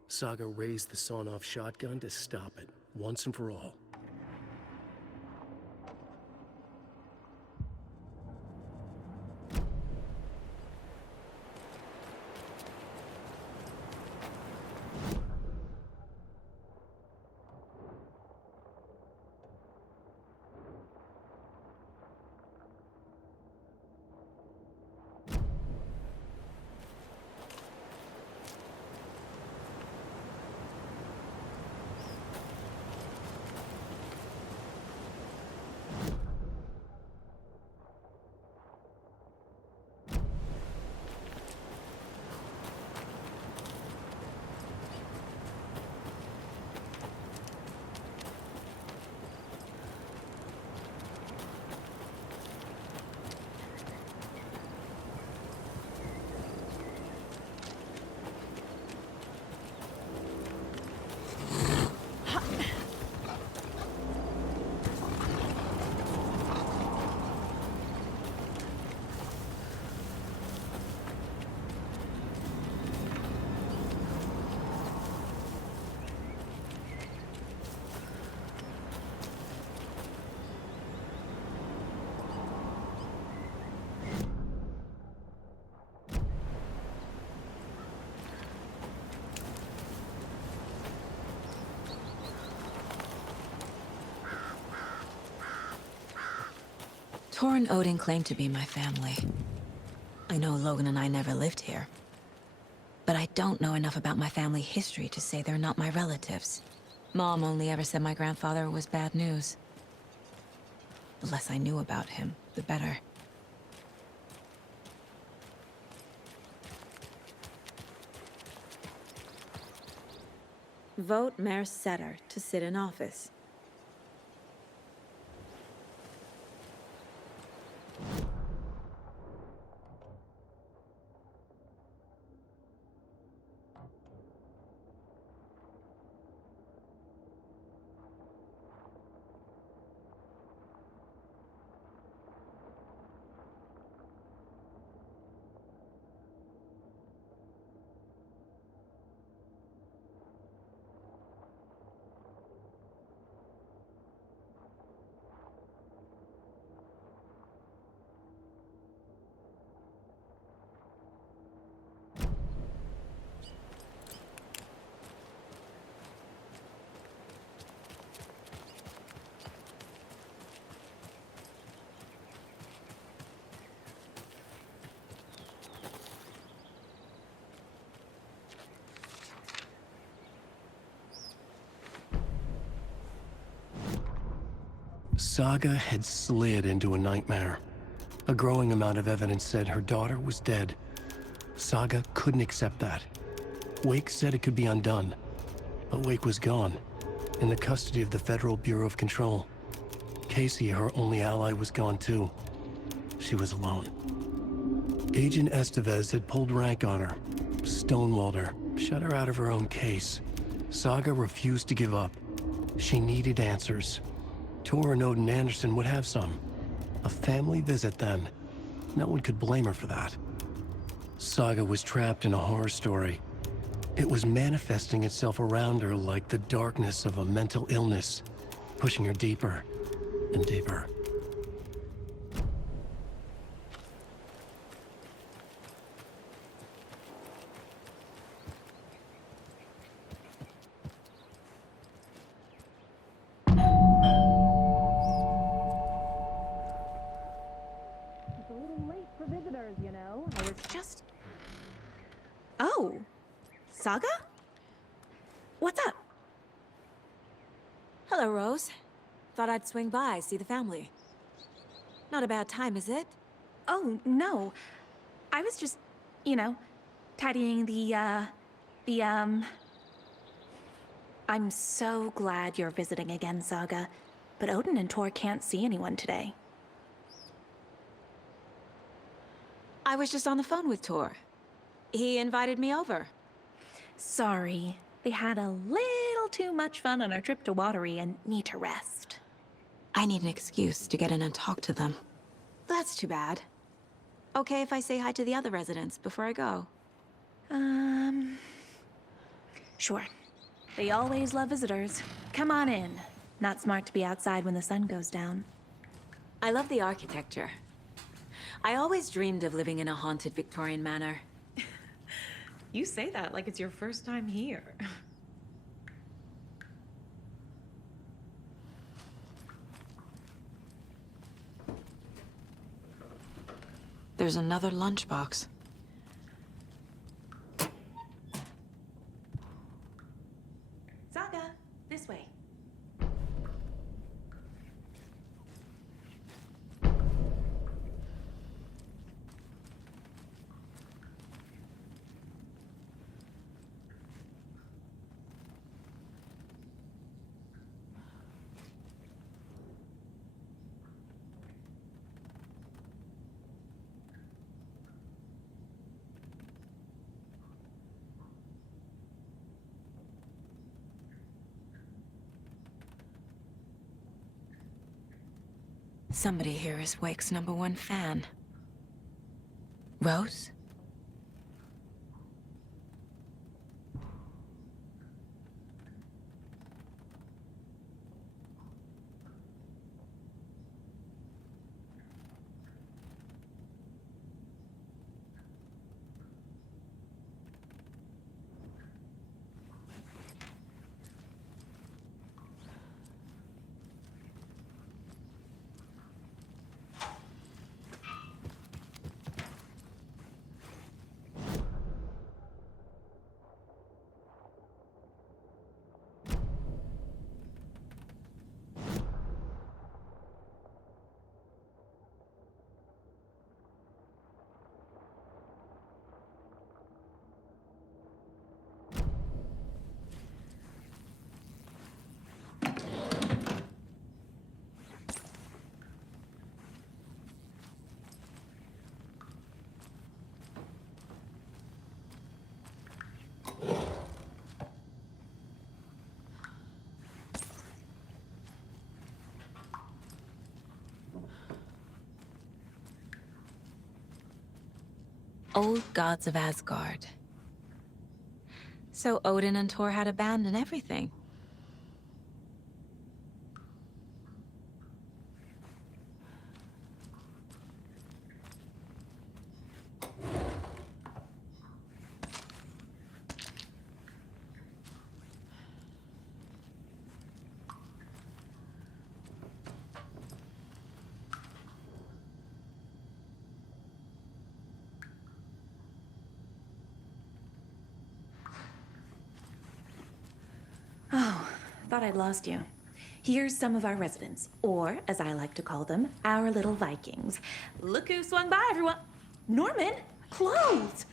Saga raised the sawn-off shotgun to stop it, once and for all. Tor and Odin claim to be my family. I know Logan and I never lived here. But I don't know enough about my family history to say they're not my relatives. Mom only ever said my grandfather was bad news. The less I knew about him, the better. Vote Mayor Setter to sit in office. Saga had slid into a nightmare. A growing amount of evidence said her daughter was dead. Saga couldn't accept that. Wake said it could be undone. But Wake was gone, in the custody of the Federal Bureau of Control. Casey, her only ally, was gone too. She was alone. Agent Estevez had pulled rank on her, stonewalled her, shut her out of her own case. Saga refused to give up. She needed answers. Tor and Odin Anderson would have some. A family visit then. No one could blame her for that. Saga was trapped in a horror story. It was manifesting itself around her like the darkness of a mental illness, pushing her deeper and deeper. Oh, Saga? What's up? Hello, Rose. Thought I'd swing by, see the family. Not a bad time, is it? Oh, no. I was just, you know, tidying I'm so glad you're visiting again, Saga. But Odin and Tor can't see anyone today. I was just on the phone with Tor. He invited me over. Sorry. They had a little too much fun on our trip to Watery and need to rest. I need an excuse to get in and talk to them. That's too bad. Okay if I say hi to the other residents before I go? Sure. They always love visitors. Come on in. Not smart to be outside when the sun goes down. I love the architecture. I always dreamed of living in a haunted Victorian manor. You say that like it's your first time here. There's another lunchbox. Saga, this way. Somebody here is Wake's #1 fan. Rose? Old gods of Asgard. So Odin and Thor had a band and everything. Oh, thought I'd lost you. Here's some of our residents, or as I like to call them, our little Vikings. Look who swung by, everyone. Norman, clothes!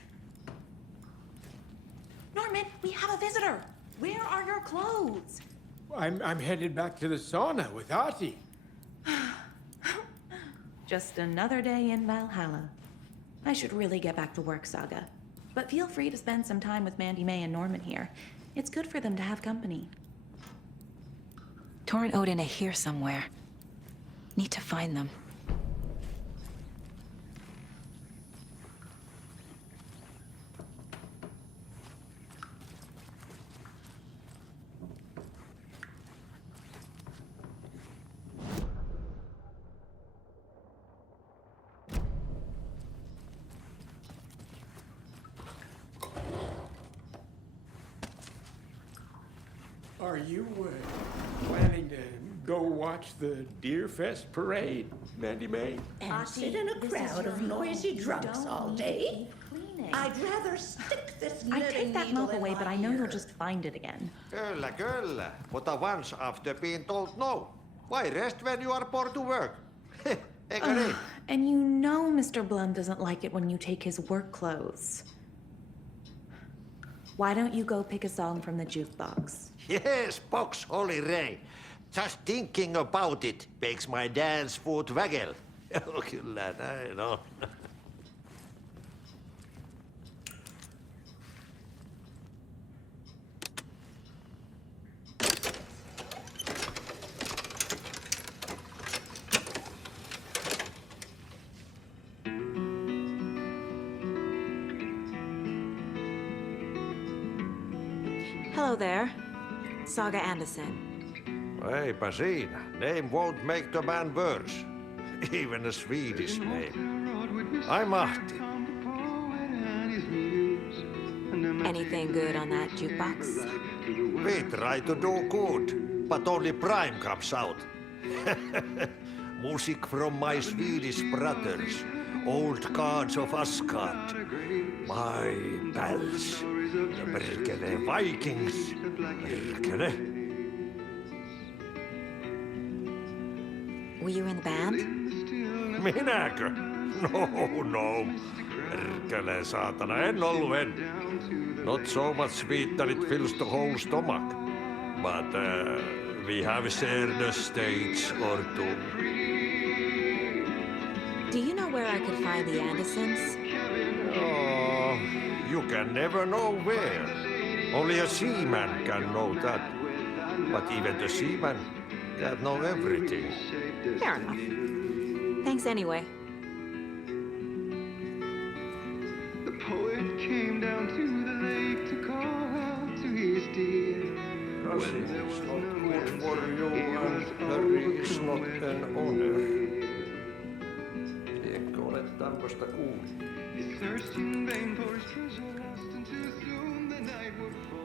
Norman, we have a visitor. Where are your clothes? I'm headed back to the sauna with Ahti. Just another day in Valhalla. I should really get back to work, Saga. But feel free to spend some time with Mandy May and Norman here. It's good for them to have company. Thor and Odin are here somewhere. Need to find them. Are you planning to go watch the Deerfest parade, Mandy May? And sit in a crowd of noisy drunks all day? I'd rather stick this I knitting take that needle mop in away, my but I know you'll ear. just find it again. Kyllä. Mutta once after being told no. Why rest when you are bored to work? Eikö niin? And you know Mr. Blum doesn't like it when you take his work clothes. Why don't you go pick a song from the jukebox? Yes, box Holy Ray. Just thinking about it makes my dance foot waggle. Kyllä näin on. Hello there. Saga Anderson. Eipä siinä. Name won't make the man worse. Even a Swedish name. I'm Ahti. Anything good on that jukebox? We try to do good, but only Prime comes out. Music from my Swedish brothers, old gods of Asgard. My pals, the perkele Vikings. Perkele. Were you in the band? Minäkö? No. Perkele saatana, en ollut en. Not so much sweet that it fills the whole stomach. But we have shared a stage or two. Do you know where I could find the Andersons? Oh, you can never know where. Only a seaman can know that. But even the seaman can't know everything. Fair enough. Thanks anyway. The poet came down to the lake to call out to his dear. Nothing is not good for you, and hurry is not an honor. Eikö ole tämmöistä kuullut? He searched in vain for his treasure lost until soon the night would fall.